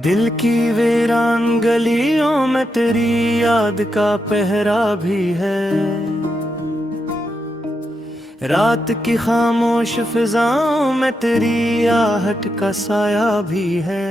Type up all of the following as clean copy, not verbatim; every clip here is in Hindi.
दिल की वीरान गलियों में तेरी याद का पहरा भी है। रात की खामोश फिजाओं में तेरी आहट का साया भी है।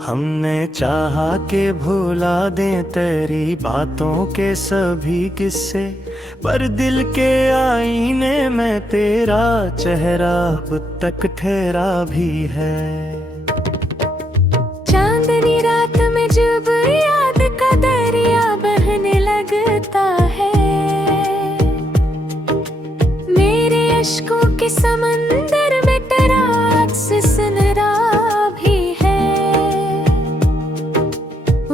हमने चाहा के भुला दें तेरी बातों के सभी किस्से, पर दिल के आईने में तेरा चेहरा अब तक ठहरा भी है। चांदनी रात में जब याद का दरिया बहने लगता है, मेरे अश्कों के समंदर में तेरा अक्स सुनहरा भी है।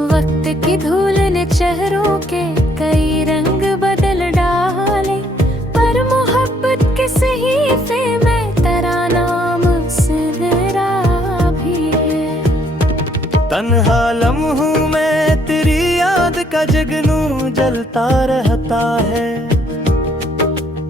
वक्त की धूल ने चेहरों के कई रंग बदल डाले, पर मोहब्बत के सहीफे में तेरा नाम सुनहरा भी है। तन्हा लम्हों में तेरी याद का जगनू जलता रहता है।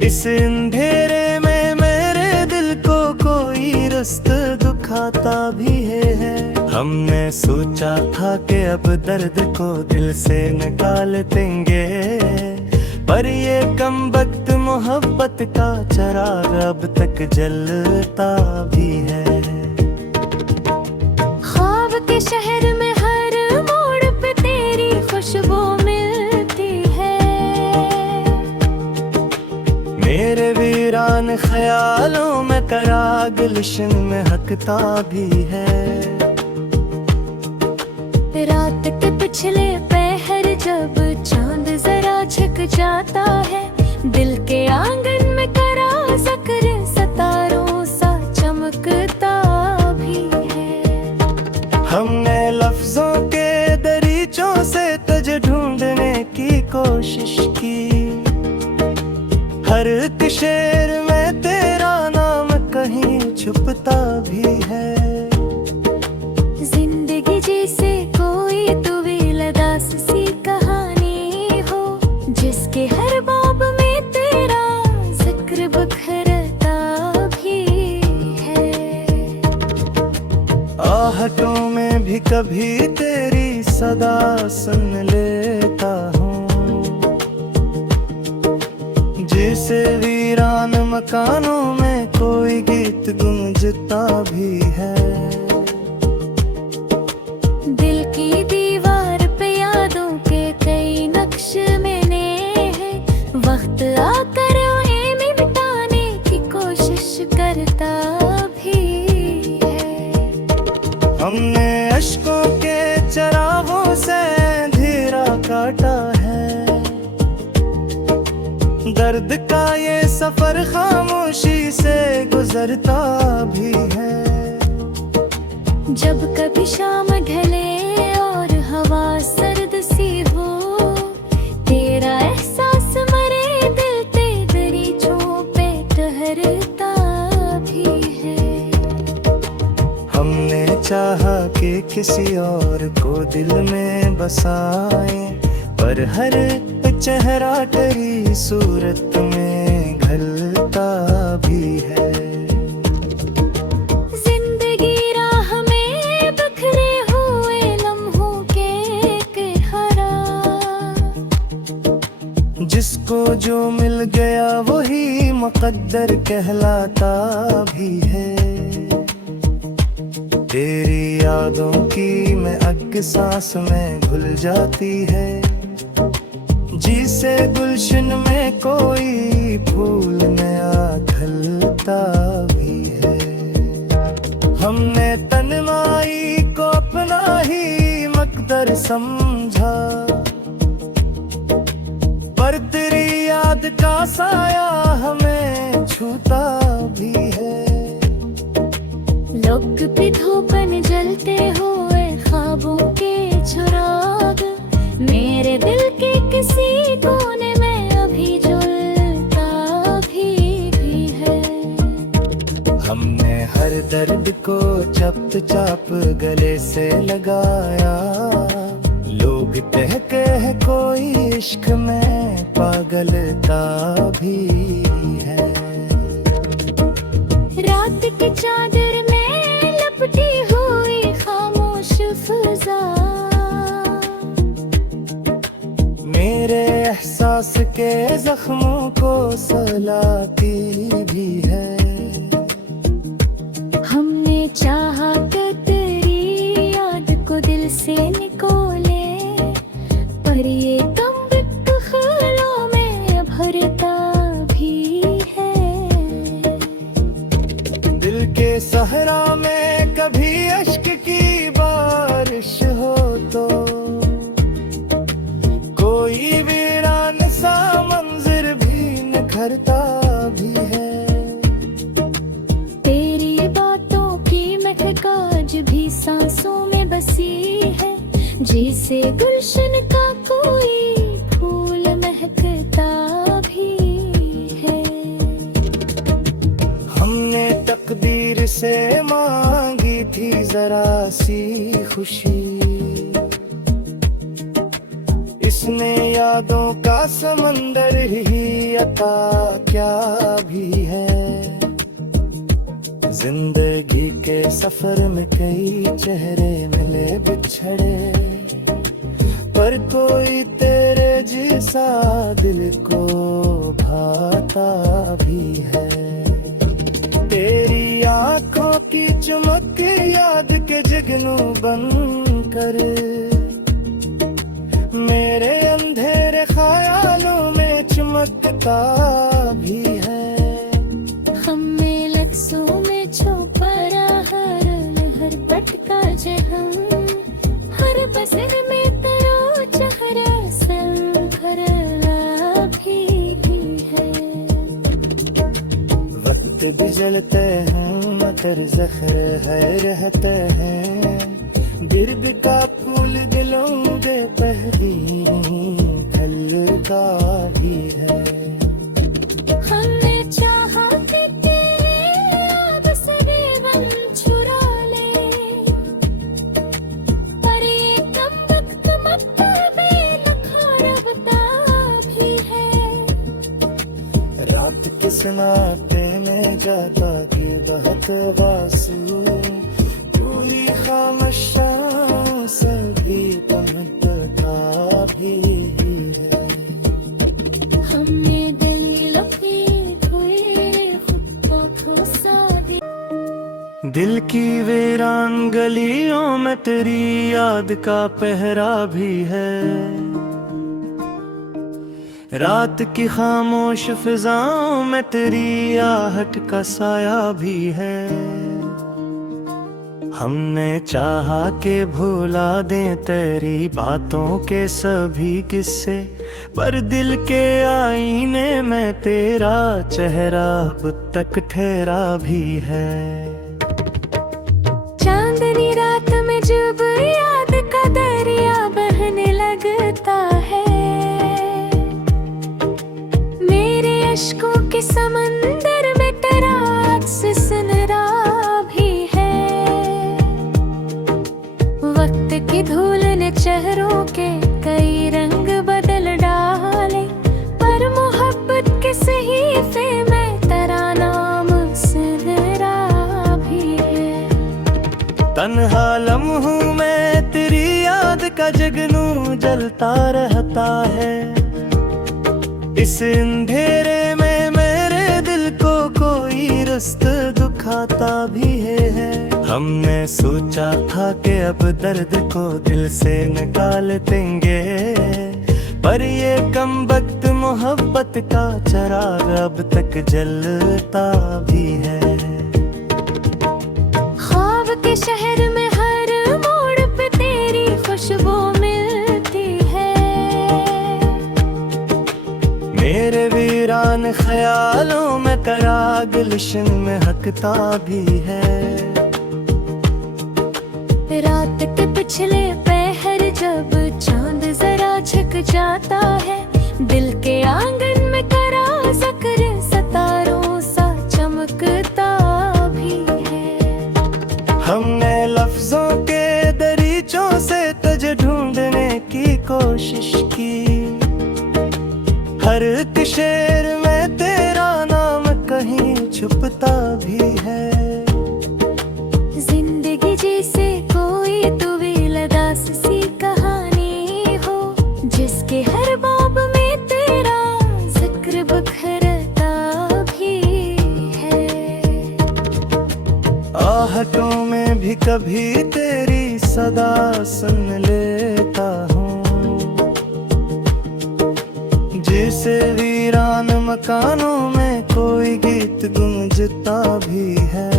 इस अंधेरे में मेरे दिल को कोई रस्त दुखाता भी है। हमने सोचा था कि अब दर्द को दिल से निकाल देंगे, पर ये कम वक्त मोहब्बत का चिराग अब तक जलता भी है। ख्वाब के शहर में हर मोड़ पे तेरी खुशबू मिलती है। मेरे वीरान ख्यालों में तेरा गुलशन में हकता भी है। रात के पिछले पहर जब चांद जरा झुक जाता है, दिल के आंगन में करा ज़िक्र सितारों सा चमकता भी है। हमने लफ्जों के दरीचों से तुझे ढूंढने की कोशिश की। हर एक शेर में तेरा नाम कहीं छुपता भी है। जिंदगी जैसे कोई तुवील दास सी कहानी हो, जिसके हर बाब में तेरा जिक्र बिखरता भी है। आहटों में भी कभी तेरी सदा सुन लेता हूँ, जैसे वीरान मकानों में कोई गीत गूंजता भी है। दिल की दीवार पे यादों के कई नक्श मैंने हैं, वक्त आकर उन्हें मिटाने की कोशिश करता भी है। हमने अश्कों के चरागों से अंधेरा काटा है। दर्द का ये सफर खामोशी से गुजरता भी है। जब कभी शाम ढले और हवा सर्द सी हो, तेरा एहसास मरे दिल ते दरीचों पे ठहरता भी है। हमने चाहा कि किसी और को दिल में बसाए, पर हर चेहरा तेरी सूरत में घलता भी है। जिंदगी राह में बिखरे हुए लम्हों के एक हरा, जिसको जो मिल गया वही मुकद्दर कहलाता भी है। तेरी यादों की मैं अग सांस में घुल जाती है, जिसे गुलशन में कोई फूल नया खिलता भी है। हमने तन्हाई को अपना ही मकदर समझा, पर तेरी याद का साया हमें छूता भी है। लोग भी धूपन जलते हुए ख्वाबों के चिराग, मेरे दिल के किसी कोने में अभी जलता भी है। हमने हर दर्द को चप चाप गले से लगाया। लोग कहते हैं कोई इश्क में पागलता भी है। रात की चादर में लपटी हुई एहसास के जख्मों को सहलाती भी है। हमने चाहा कि तेरी याद को दिल से निकोले, पर ये गम बिक ख्यालों में भरता भी है। दिल के सहरा में कभी अश्क की बारिश हो तो कोई वीरान सा मंजर भी निखरता भी है। तेरी बातों की महक आज भी सांसों में बसी है, जैसे गुलशन का कोई फूल महकता भी है। हमने तकदीर से मांगी थी जरा सी खुशी, इसने यादों का समंदर ही अता क्या भी है। जिंदगी के सफर में कई चेहरे मिले बिछड़े, पर कोई तेरे जैसा दिल को भाता भी है। तेरी आंखों की चमक याद के जगनू बन कर मेरे अंधेरे ख्यालों में चमकता भी है। हमें लफ्जों में छुपा हर लहर पटका जहम, हर बसर में तेरा चेहरा संभरला भी है। वक्त बिजलते हैं मगर जख्र है रहते हैं, गिरद का फूल दिलों के पहली ढलता ही है। हमने चाहा कि तेरे याद से बेबन छुड़ा ले, पर ये कम वक्त मत बेनखारबता भी है। रात किस नाते में जाता कि बहुत वासू, पूरी खामोशियां सभी तमकता भी है। हमने दलीलों की कोई खुद को फंसा दी। दिल की वीरान गलियों में तेरी याद का पहरा भी है। रात की खामोश फिजाओं में तेरी आहट का साया भी है। हमने चाहा कि भुला दें तेरी बातों के सभी किस्से, पर दिल के आईने में तेरा चेहरा अब तक ठहरा भी है। चांदनी रात में जब याद का दरिया बहने लगता है, मेरे अश्कों के समंदर में तेरा अक्स सुनहरा भी है। वक्त की धूल ने चेहरों के कई रंग बदल डाले, पर मोहब्बत के सहीफे में तेरा नाम सुनहरा भी है। तन्हा लम्हों में तेरी याद का जगनू जलता रहता है। इस अंधेरे में मेरे दिल को कोई रस्त दुखाता भी है। हमने सोचा था कि अब दर्द को दिल से निकाल देंगे, पर ये कम वक्त मोहब्बत का चराग अब तक जलता भी है। ख्वाब के शहर में हर मोड़ पे तेरी खुशबू मिलती है। मेरे वीरान ख्यालों में तेरा गुलशन में हकता भी है। रात के पिछले पहर जब चांद जरा झुक जाता है, दिल के आंगन में करा ज़िक्र सितारों सा चमकता भी है। हमने लफ्जों के दरीचों से तुझे ढूंढने की कोशिश की, हर एक शेर में तेरा नाम कहीं छुपता भी है। जिंदगी जैसे कोई तुवील दास सी कहानी हो, जिसके हर बाब में तेरा आहटों में भी कभी तेरी सदा सुन लेता हूँ, जैसे वीरान मकानों में कोई गीत गूंजता भी है।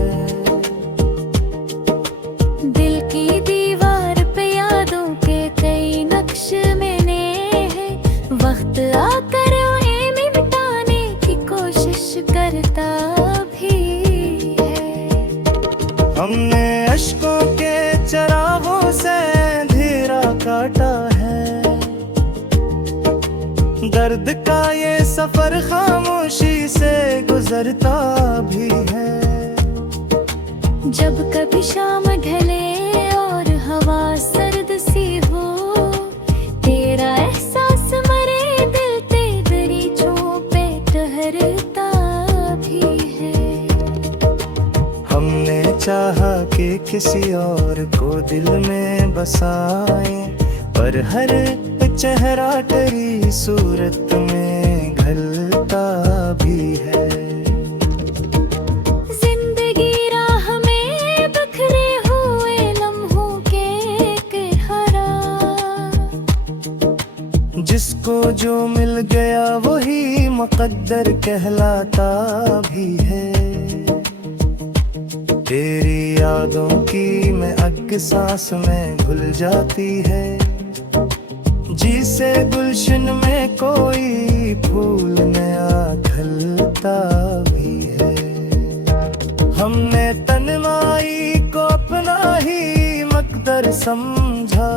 दिल की दीवार पे यादों के कई नक्श मैंने हैं, वक्त आकर उन्हें मिटाने की कोशिश करता भी है। हमने अश्कों के चरागों से अंधेरा काटा है, दर्द का ये सफर खामोशी से गुजरता भी है। जब कभी शाम ढले और हवा सर्द सी हो, तेरा एहसास मरे दिल ते दरीचों पे ठहरता भी है। हमने चाहा कि किसी और को दिल में बसाए, पर हर चेहरा तेरी सूरत में ढलता भी है। जिंदगी राह में बिखरे हुए लम्हों के किनारा, जिसको जो मिल गया वही मुकद्दर कहलाता भी है। तेरी यादों की मैं अग सांस में घुल जाती है, जिसे गुलशन में कोई फूल नया खिलता भी है। हमने तन्हाई को अपना ही मकदर समझा,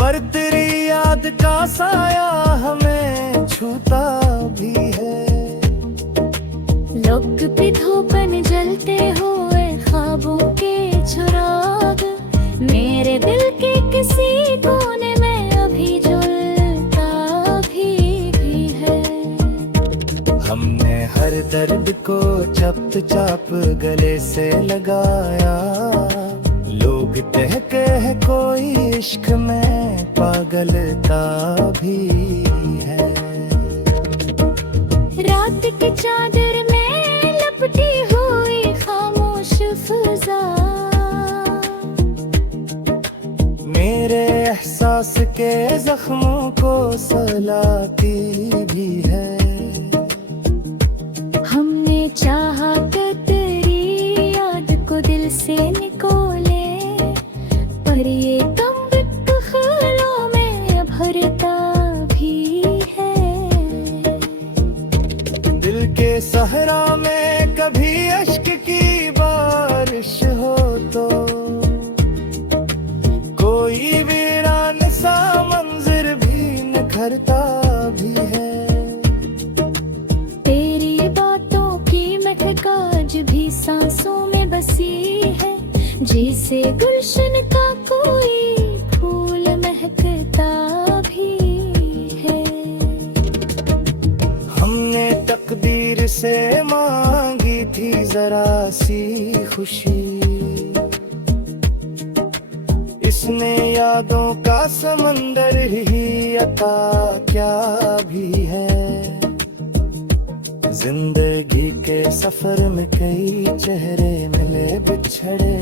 पर तेरी याद का साया हमें छूता भी है। लोग भी धूपन जलते हुए ख्वाबों के चिराग, मेरे दिल के किसी कोने में अभी जलता भी है। हमने हर दर्द को चप चाप गले से लगाया, लोग कहते हैं कोई इश्क में पागलता भी है। रात की चादर में लपटी हुई खामोश फिजा, मेरे एहसास के जख्मों को सलाती भी है। हमने चाहा कि तेरी याद को दिल से निकोले, पर ये कम बिक ख्यालों में भरता भी है। दिल के सहरा में कभी अश्क की बारिश हो तो, कोई वीरान सा मंजर भी निखरता भी है। तेरी बातों की महक आज भी सांसों में बसी है, जैसे गुलशन का कोई फूल महकता भी है। हमने तकदीर से मांगी थी जरा सी खुशी, इसने यादों का समंदर ही अता क्या भी है। जिंदगी के सफर में कई चेहरे मिले बिछड़े,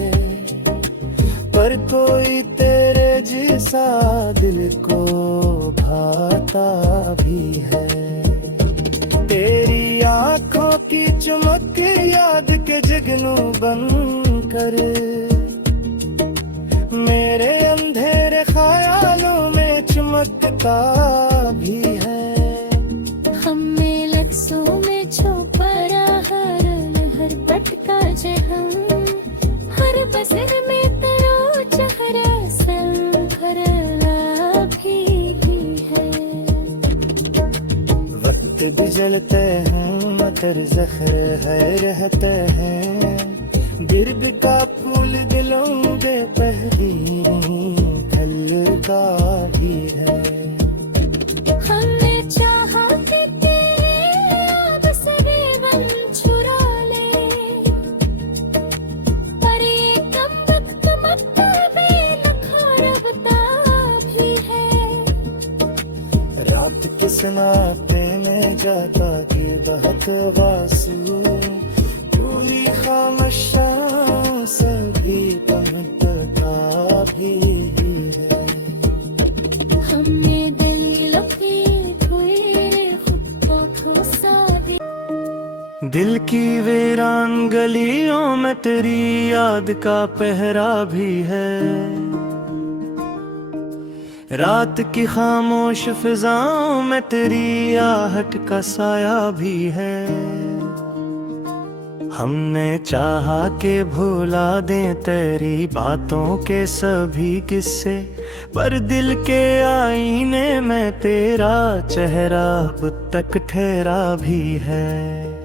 पर कोई तेरे जैसा दिल को भाता भी है। तेरी आंखों की चमक याद के जगनू बन कर, मेरे अंधेरे ख्यालों में चमकता भी है। हमें लफ्जों में छुपा हर लहर भटका जहां, हर बसर में तेरा चेहरा संभरला भी है। वक्त बिजलते हैं मगर जख्र है रहते हैं, गिर्द का फूल दिलों के पहली खलता ही है। हमने चाहा कि तेरे याद से बेबन छुड़ा ले, पर ये कम वक्त मतलब बेनखारबता भी है। रात के सनाटे में जाता के बहत वासू, पूरी खा गलियों में तेरी याद का पहरा भी है, रात की खामोश फिजाओं में तेरी आहट का साया भी है। हमने चाहा के भुला दें तेरी बातों के सभी किस्से, पर दिल के आईने में तेरा चेहरा अब तक ठहरा भी है।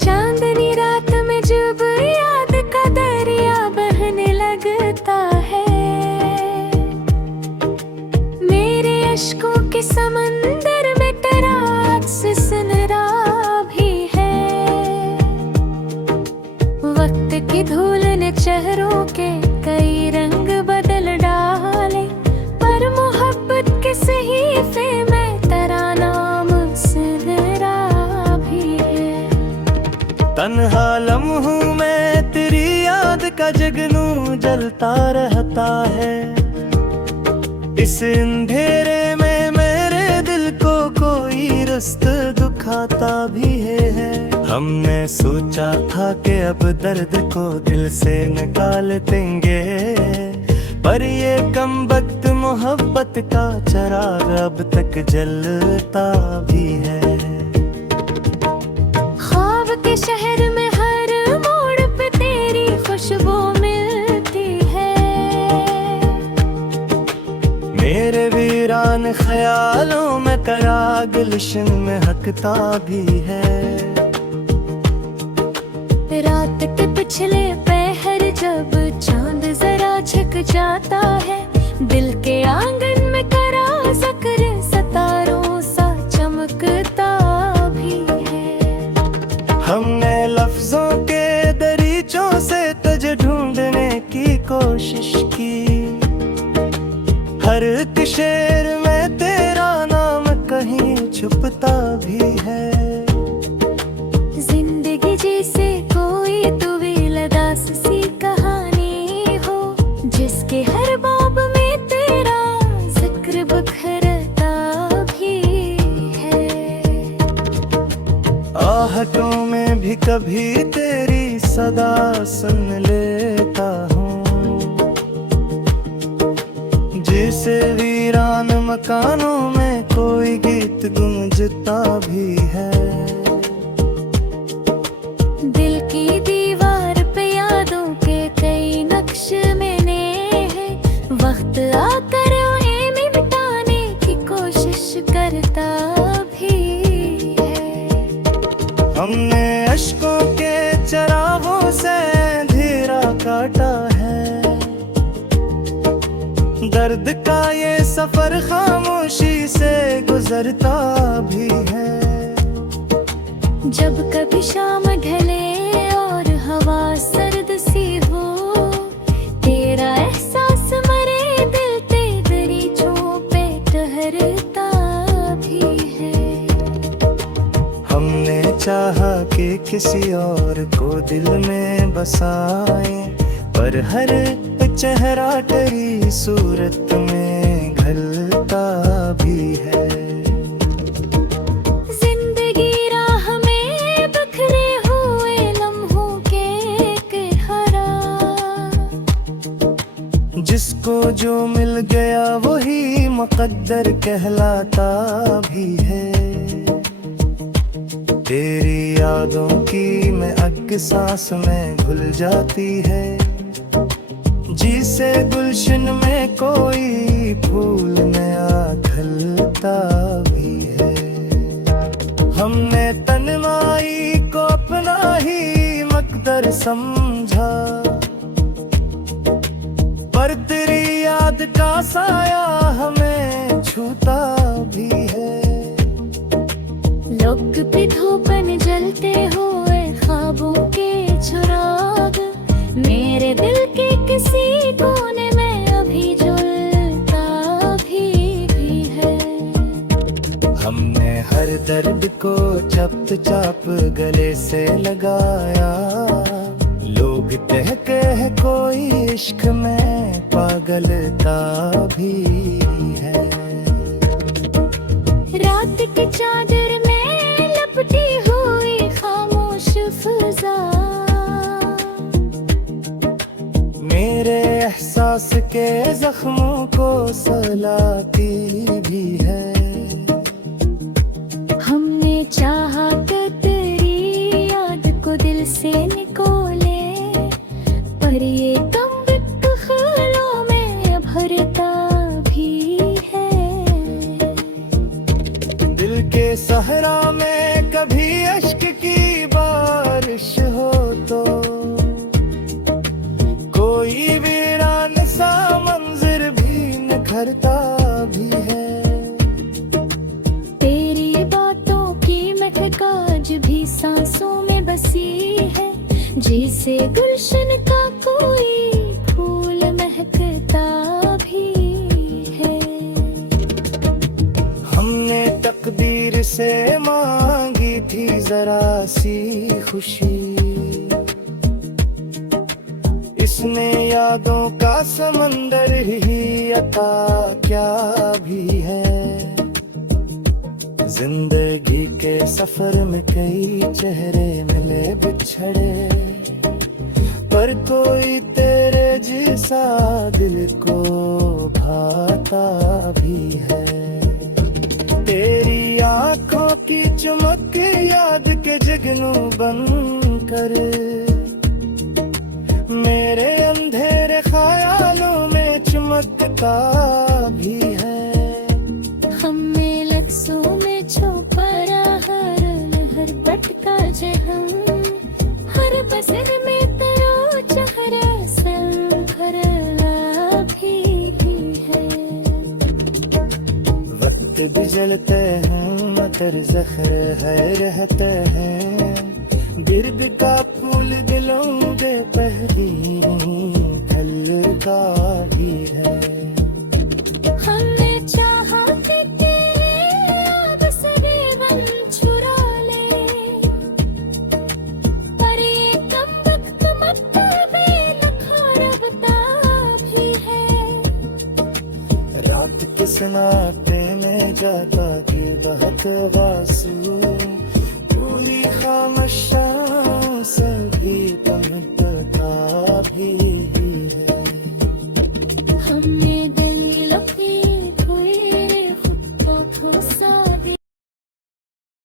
चांदनी रात में जब याद का दरिया बहने लगता है, मेरे अश्कों के समंदर में तेरा अक्स सुनहरा भी है। वक्त की धूल ने चेहरों के कई रंग बदल डाले, पर मोहब्बत के सहीफे में तेरा नाम सुनहरा भी है। तन्हा लम्हों में तेरी याद का जगनू जलता रहता है, इस अंधेरे में मेरे दिल को कोई रुस्त दुखाता भी है। हमने सोचा था कि अब दर्द को दिल से निकाल देंगे, पर ये कम वक्त मोहब्बत का चिराग अब तक जलता भी है। ख्वाब के शहर में हर मोड़ पे तेरी खुशबू मिलती है, मेरे वीरान ख्यालों में तेरा गुलशन में हकता भी है। रात के पिछले पहर जब चांद जरा झुक जाता है, दिल के आंगन में करा ज़िक्र सितारों सा चमकता भी है। हमने लफ्जों के दरीचों से तुझे ढूंढने की कोशिश की, हर एक शेर में तेरा नाम कहीं छुपता भी है। जिंदगी जैसे कोई तुवील दास सी कहानी हो, जिसके हर बाब में तेरा जिक्र बखरता भी है। आहटों में भी कभी तेरी सदा सुन लेता हूँ, जैसे वीरान मकानों में कोई गीत गूंजता भी है। दिल की दीवार पे यादों के कई नक्श मैंने हैं, वक्त आकर उन्हें मिटाने की कोशिश करता भी है। हमने अश्कों के चरागों से अंधेरा काटा है, दर्द का ये सफर खामोशी से गुजरता भी है। जब कभी शाम ढले और हवा सर्द सी हो, तेरा एहसास मरे दिल ते दरीचों पे ठहरता भी है। हमने चाहा कि किसी और को दिल में बसाए, पर हर चेहरा तेरी सूरत में घलता भी है। जिंदगी राह में बिखरे हुए लम्हों के एक हरा, जिसको जो मिल गया वही मुकद्दर कहलाता भी है। तेरी यादों की मैं अग सांस में घुल जाती है, जिसे गुलशन में कोई फूल नया खिलता भी है। हमने तन्हाई को अपना ही मकदर समझा, पर तेरी याद का साया हमें छूता भी है। लोग भी धूपन जलते हुए ख्वाबों के चिराग, मेरे दिल के किसी कोने में अभी जलता भी है। हमने हर दर्द को चप चाप गले से लगाया, लोग कहते हैं कोई इश्क में पागलता भी है। रात की चादर में लपटी हुई खामोश फिजा एहसास के जख्मों को सहलाती भी है। हमने चाहा कि तेरी याद को दिल से निकोले, पर ये गम बिक ख्यालों में भरता भी है। दिल के सहरा में कभी अश्क की बारिश हो तो कोई वीरान सा मंजर भी निखरता भी है। तेरी बातों की महक आज भी सांसों में बसी है, जैसे गुलशन का कोई फूल महकता भी है। हमने तकदीर से मांगी थी जरा सी खुशी, इसने यादों का समंदर ही अता क्या भी है। जिंदगी के सफर में कई चेहरे मिले बिछड़े, पर कोई तेरे जैसा दिल को भाता भी है। तेरी आंखों की चमक याद के जगनू बन कर मेरे अंधेरे ख्यालों में चमकता भी है। हमें लफ्जों में छुपा हर लहर भटका जहां, हर बसर में तेरा चेहरा संभरला भी है। वक्त बिजलते हैं मतर जखर है रहते हैं, बिरद का फूल दिलों के पहली हल्का ही है। हमने चाहा कि तेरे याद से जीवन छुड़ा ले, पर ये कम वक्त मत बेनखरबता भी है। रात किस नाते में जाता कि बहुत वासू पूरी